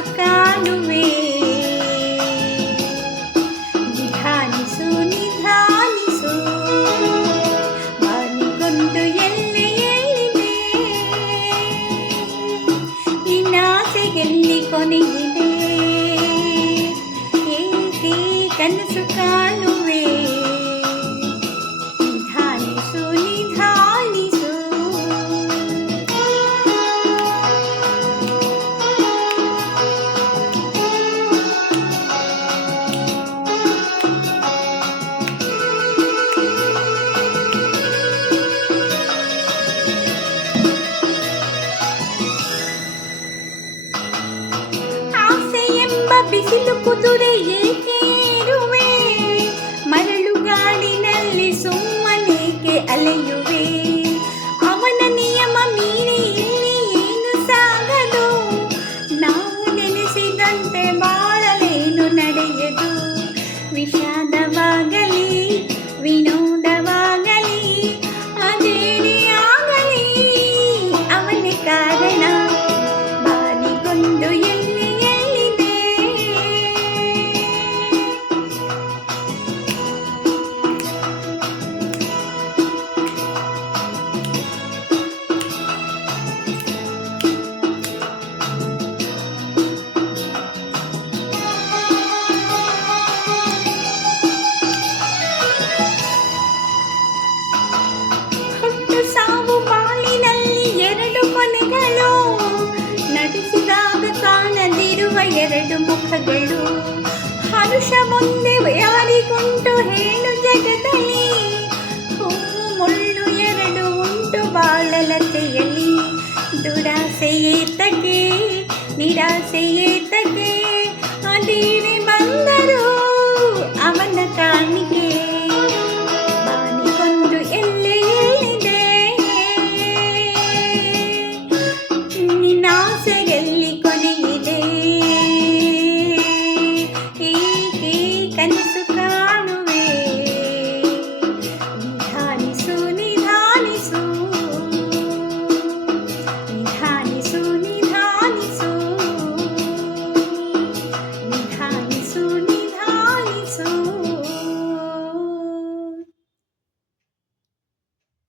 ಕನಸು ಕಾಣುವೆ. ನಿಧಾನಿಸು ನಿಧಾನಿಸು, ಬಾನಿಗೊಂದು ಎಲ್ಲೆ ಏಳಿದೆ. ನಿನ್ನಾಸೆಗೆಲ್ಲಿ ಕೊನೆಯಿದೆ? ಏಕೆ ಕನಸು ಕಾಣುವೆ? ನಿಧಾನಿಸು ನಿಧಾನಿಸು. ಆಸೆ ಎಂಬ ಬಿಸಿಲು ಕುದುರೆ ಏಕೆ ಏರುವೆ? ಮರಳು ಗಾಡಿನಲ್ಲಿ ಸುಮ್ಮನೇಕೆ ಅಲೆಯುವೆ? ಅವನ ನಿಯಮ ಮೀರಿ ಇಲ್ಲಿ ಏನು ಸಾಗದು. ನಾವು ನೆನೆಸಿದಂತೆ ಬಾಳಲೇನು ನಡೆಯದು. ವಿಷಾದವಾಗಲಿ ವಿನೋದವಾಗಲಿ ಅದೇನೇ ಆಗಲಿ, ಅವನೇ ಕಾರಣ. ಬಾನಿಗೊಂದು ಎಲ್ಲಿ ಎಲ್ಲಿದೆ? ಹುಟ್ಟು ಸಾವು ಬಾಳಿನಲ್ಲಿ ಎರಡು ಕೊನೆಗಳು, ನಡೆಸಿದಾಗ ಕಾಣದಿರುವ ಎರಡು ಮುಖಗಳು. ಹರುಷ ಮುಂದೆ ಯಾರಿಗುಂಟು ಹೇಳು ಜಗದಲ್ಲಿ? ಹೂವು ಮುಳ್ಳು ಎರಡು ಉಂಟು ಬಾಳಲ